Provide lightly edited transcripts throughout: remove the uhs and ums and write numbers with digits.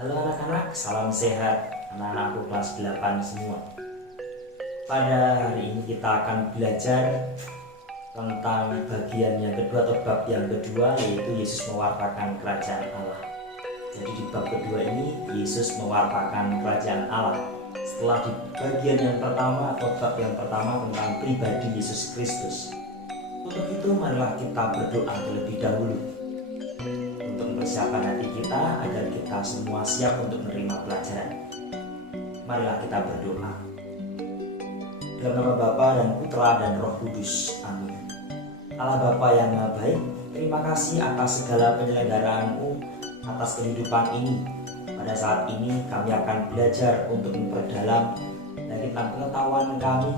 Halo anak-anak, salam sehat anak-anakku kelas 8 semua. Pada hari ini kita akan belajar tentang bagian yang kedua atau bab yang kedua, yaitu Yesus mewartakan kerajaan Allah. Jadi di bab kedua ini Yesus mewartakan kerajaan Allah. Setelah di bagian yang pertama atau bab yang pertama tentang pribadi Yesus Kristus. Untuk itu marilah kita berdoa terlebih dahulu untuk mempersiapkan hati kita agar kita semua siap untuk menerima pelajaran. Marilah kita berdoa. Dalam nama Bapa dan Putra dan Roh Kudus. Amin. Allah Bapa yang Maha Baik, terima kasih atas segala penyelenggaraanmu atas kehidupan ini. Pada saat ini kami akan belajar untuk memperdalam dari tentang pengetahuan kami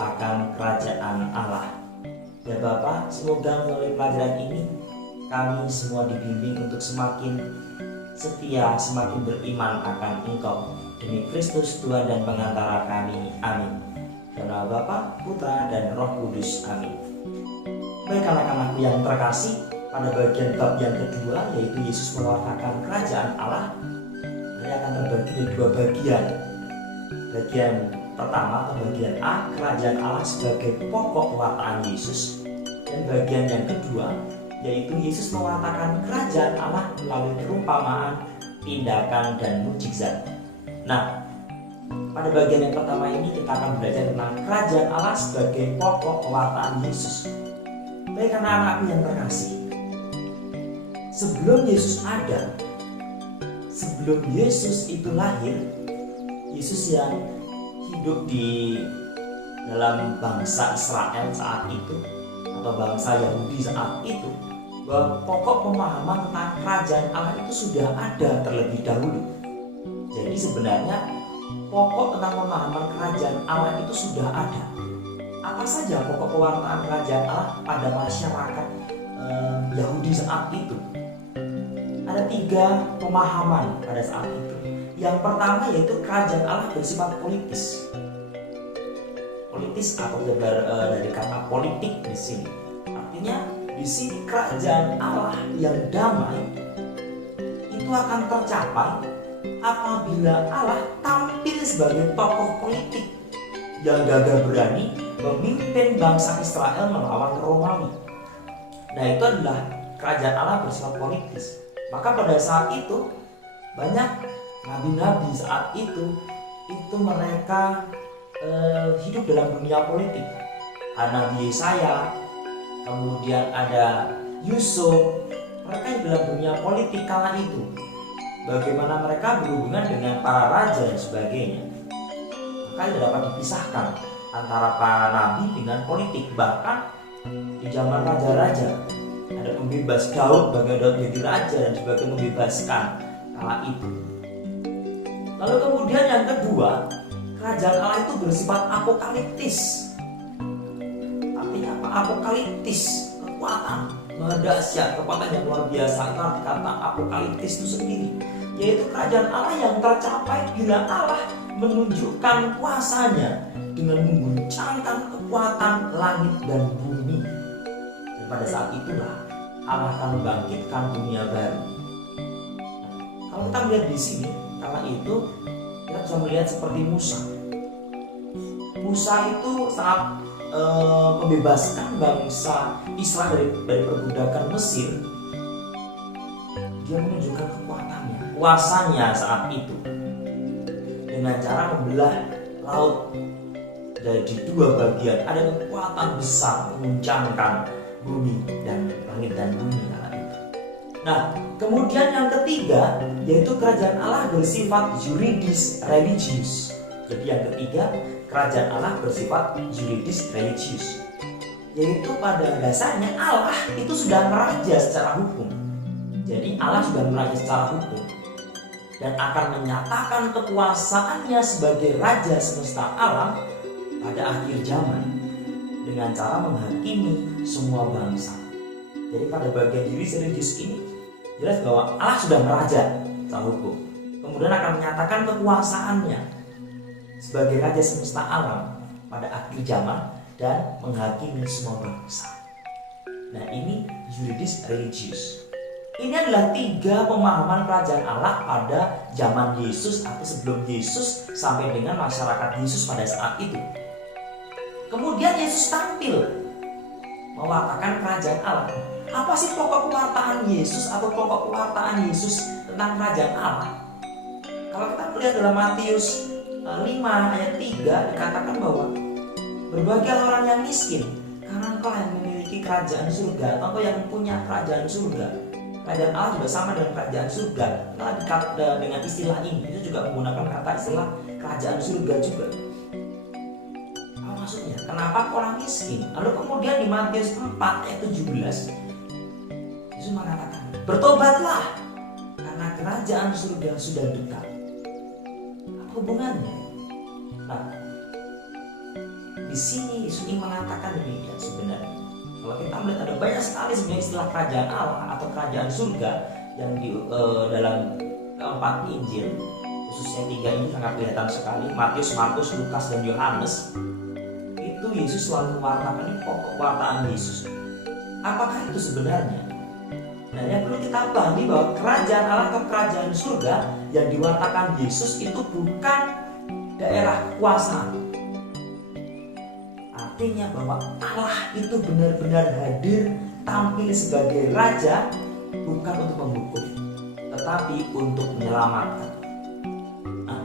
akan kerajaan Allah. Ya Bapa, semoga melalui pelajaran ini kami semua dibimbing untuk semakin setia, semakin beriman akan Engkau. Demi Kristus Tuhan dan pengantara kami. Amin. Dalam nama Bapa, Putra dan Roh Kudus. Amin. Baik anak-anakku yang terkasih, pada bagian bab yang kedua, yaitu Yesus mewartakan kerajaan Allah, ini akan terbagi di dua bagian. Bagian pertama atau bagian A, kerajaan Allah sebagai pokok pewartaan Yesus. Dan bagian yang kedua, yaitu Yesus mewartakan kerajaan Allah melalui perumpamaan, tindakan, dan mukjizat. Nah, pada bagian yang pertama ini kita akan belajar tentang kerajaan Allah sebagai pokok pewartaan Yesus. Baik anak-anakku yang terkasih, sebelum Yesus ada, sebelum Yesus itu lahir, Yesus yang hidup di dalam bangsa Israel saat itu atau bangsa Yahudi saat itu, bahwa pokok pemahaman tentang kerajaan Allah itu sudah ada terlebih dahulu. Jadi sebenarnya pokok tentang pemahaman kerajaan Allah itu sudah ada. Apa saja pokok pewartaan kerajaan Allah pada masyarakat Yahudi saat itu? Ada 3 pemahaman pada saat itu. Yang pertama yaitu kerajaan Allah bersifat politis. Politis atau dari kata politik di sini. Artinya di sini kerajaan Allah yang damai itu akan tercapai apabila Allah tampil sebagai tokoh politik yang gagah berani memimpin bangsa Israel melawan Romawi. Nah, itu adalah kerajaan Allah bersifat politis. Maka pada saat itu banyak nabi-nabi saat itu mereka hidup dalam dunia politik. Ada Nabi Yesaya, kemudian ada Yusuf, mereka dalam dunia politik kala itu. Bagaimana mereka berhubungan dengan para raja dan sebagainya. Maka tidak dapat dipisahkan antara para nabi dengan politik. Bahkan di zaman raja-raja ada pembebas Daud, bagaimana Daud menjadi raja dan sebagainya, membebaskan kala itu. Lalu kemudian yang kedua, kerajaan Allah itu bersifat apokaliptis. Artinya apa? Apokaliptis, kekuatan dahsyat, kekuatan yang luar biasa. Kata apokaliptis itu sendiri, yaitu kerajaan Allah yang tercapai bila Allah menunjukkan kuasanya dengan mengguncangkan kekuatan langit dan bumi. Dan pada saat itulah Allah akan membangkitkan dunia baru. Kalau kita melihat di sini, kala itu kita bisa melihat seperti Musa. Musa itu saat membebaskan bangsa Israel dari perbudakan Mesir, dia menunjukkan kekuatannya, kuasanya saat itu dengan cara membelah laut jadi 2 bagian. Ada kekuatan besar menguncangkan bumi dan langit dan bumi kala itu. Nah, kemudian yang ketiga yaitu kerajaan Allah bersifat juridis religius. Jadi yang ketiga, kerajaan Allah bersifat juridis religius, yaitu pada dasarnya Allah itu sudah meraja secara hukum. Jadi Allah sudah meraja secara hukum dan akan menyatakan kekuasaannya sebagai raja semesta alam pada akhir zaman dengan cara menghakimi semua bangsa. Jadi pada bagian juridis religius ini jelas bahwa Allah sudah meraja secara hukum, kemudian akan menyatakan kekuasaannya sebagai raja semesta alam pada akhir zaman dan menghakimi semua bangsa. Nah, ini juridis religius. Ini adalah 3 pemahaman kerajaan Allah pada zaman Yesus atau sebelum Yesus sampai dengan masyarakat Yesus pada saat itu. Kemudian Yesus tampil mewartakan kerajaan Allah. Apa sih pokok pewartaan Yesus atau pokok pewartaan Yesus tentang kerajaan Allah? Kalau kita melihat dalam Matius 5 ayat 3 dikatakan bahwa berbahagialah orang yang miskin, karena engkau yang memiliki kerajaan surga, atau engkau yang punya kerajaan surga. Kerajaan Allah juga sama dengan kerajaan surga. Nah, dengan istilah ini, itu juga menggunakan kata istilah kerajaan surga juga. Apa maksudnya? Kenapa orang miskin? Lalu kemudian di Matius 4 ayat 17, Yesus mengatakan, bertobatlah, karena kerajaan surga sudah dekat. Apa hubungannya? Nah, di sini Yesus ingin mengatakan demikian sebenarnya. Kalau kita melihat ada banyak sekali sebenarnya istilah kerajaan Allah atau kerajaan surga yang di dalam keempat Injil, khususnya 3 ini sangat kelihatan sekali. Matius, Markus, Lukas, dan Yohanes. Itu Yesus selalu mewartakan ini pokok wartaan Yesus. Apakah itu sebenarnya? Nah, yang perlu kita pahami bahwa kerajaan Allah atau kerajaan surga yang diwartakan Yesus itu bukan daerah kekuasaan. Artinya bahwa Allah itu benar-benar hadir tampil sebagai raja, bukan untuk menghukum, tetapi untuk menyelamatkan. Nah,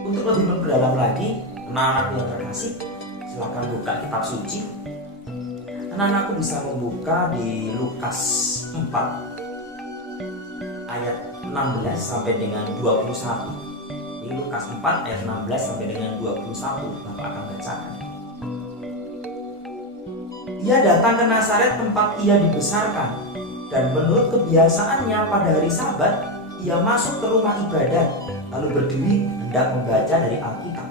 untuk lebih mendalam lagi, anak-anak yang terkasih, silakan buka kitab suci. Anak-anakku bisa membuka di Lukas 4 ayat 16 sampai dengan 21. Di Lukas 4 ayat 16 sampai dengan 21, Bapak akan bacakan. Ia datang ke Nazaret tempat ia dibesarkan, dan menurut kebiasaannya pada hari Sabat ia masuk ke rumah ibadat, lalu berdiri hendak membaca dari Alkitab.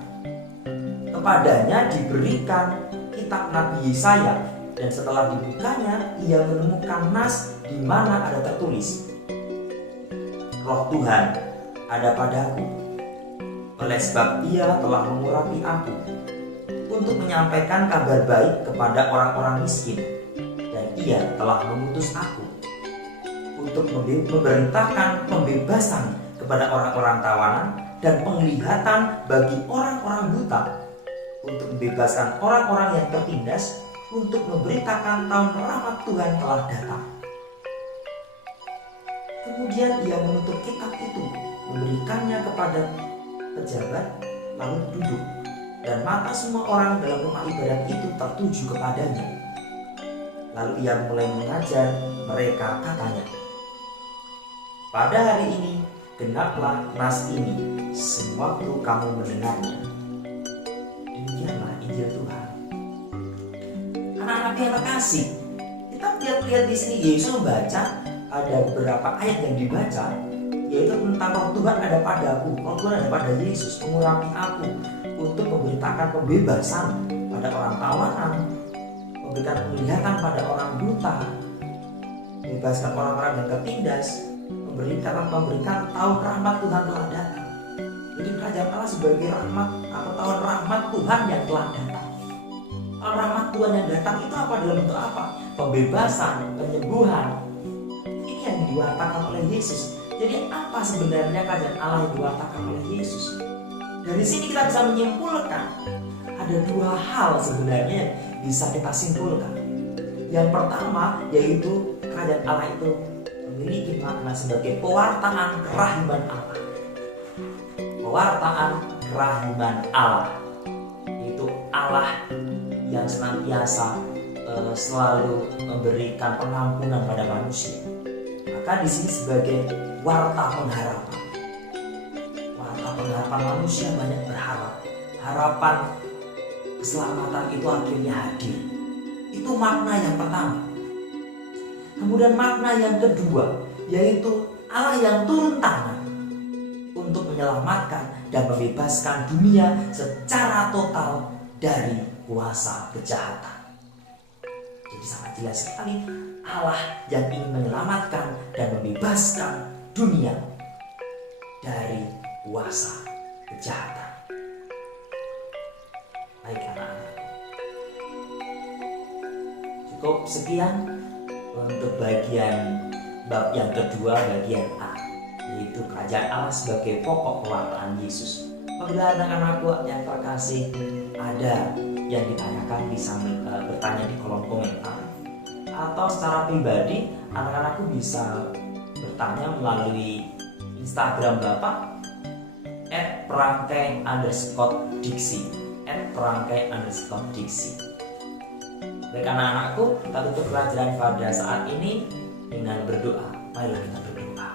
Kepadanya diberikan kitab Nabi Yesaya, dan setelah dibukanya ia menemukan nas di mana ada tertulis, Roh Tuhan ada padaku, oleh sebab ia telah mengurapi aku untuk menyampaikan kabar baik kepada orang-orang miskin, dan ia telah mengutus aku untuk memberitakan pembebasan kepada orang-orang tawanan dan penglihatan bagi orang-orang buta, untuk membebaskan orang-orang yang tertindas, untuk memberitakan tahun rahmat Tuhan telah datang. Kemudian ia menutup kitab itu, memberikannya kepada pejabat, lalu duduk. Dan mata semua orang dalam rumah ibadat itu tertuju kepadanya. Lalu ia mulai mengajar mereka, katanya, pada hari ini genaplah nas ini sewaktu kamu mendengarnya. Demikianlah Injil Tuhan. Anak-anak yang terkasih, kita lihat di sini Yesus membaca ada beberapa ayat yang dibaca, yaitu tentang Roh Tuhan ada padaku, Roh Tuhan ada pada Yesus, mengurapi aku untuk memberitakan pembebasan pada orang tawanan, memberikan penglihatan pada orang buta, membebaskan orang-orang yang tertindas, memberikan tahun rahmat Tuhan telah datang. Jadi kerajaan Allah sebagai rahmat atau tahun rahmat Tuhan yang telah datang. Tahun rahmat Tuhan yang datang itu apa? Dalam bentuk apa? Pembebasan, penyembuhan. Ini yang diwartakan oleh Yesus. Jadi apa sebenarnya kerajaan Allah yang diwartakan oleh Yesus? Dari sini kita bisa menyimpulkan ada 2 hal sebenarnya yang bisa kita simpulkan. Yang pertama yaitu kerajaan Allah itu memiliki makna sebagai pewartaan kerahiman Allah. Pewartaan kerahiman Allah, yaitu Allah yang senantiasa selalu memberikan pengampunan pada manusia. Maka di sini sebagai warta pengharapan. Pengharapan manusia banyak berharap. Harapan keselamatan itu akhirnya hadir. Itu makna yang pertama. Kemudian makna yang kedua yaitu Allah yang turun tangan untuk menyelamatkan dan membebaskan dunia secara total dari kuasa kejahatan. Jadi sangat jelas sekali Allah yang ingin menyelamatkan dan membebaskan dunia dari kuasa kejahatan. Baik anak-anak, cukup sekian untuk bagian bab yang kedua bagian A, yaitu kerajaan Allah sebagai pokok pewartaan Yesus. Apabila anak-anakku yang terkasih ada yang ditanyakan bisa bertanya di kolom komentar, atau secara pribadi anak-anakku bisa bertanya melalui Instagram Bapak @perangkai_diksi @perangkai_diksi. Baik anak-anakku, kita tutup pelajaran pada saat ini dengan berdoa. Marilah kita berdoa.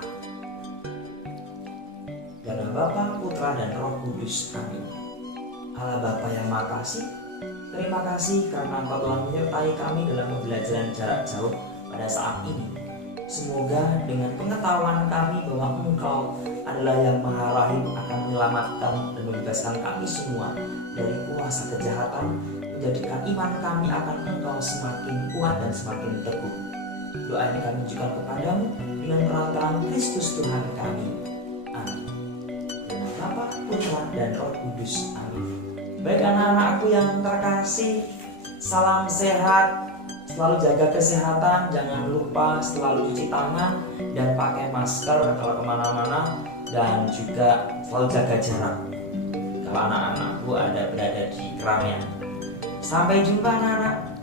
Dalam Bapa, Putra, dan Roh Kudus. Amin. Allah Bapa yang Maha Kasih, terima kasih karena Engkau telah menyertai kami dalam pembelajaran jarak jauh pada saat ini. Semoga dengan pengetahuan kami bahwa Engkau adalah yang Maha Rahim akan menyelamatkan dan membebaskan kami semua dari kuasa kejahatan, menjadikan iman kami akan Engkau semakin kuat dan semakin teguh. Doa ini kami ajukan kepadamu dengan perantaraan Kristus Tuhan kami. Amin. Dalam Bapa, Putra, dan Roh Kudus. Amin. Baik anak-anakku yang terkasih, salam sehat. Selalu jaga kesehatan, jangan lupa selalu cuci tangan dan pakai masker kalau kemana-mana, dan juga selalu jaga jarak kalau anak-anakku ada berada di keramaian. Sampai jumpa anak-anak.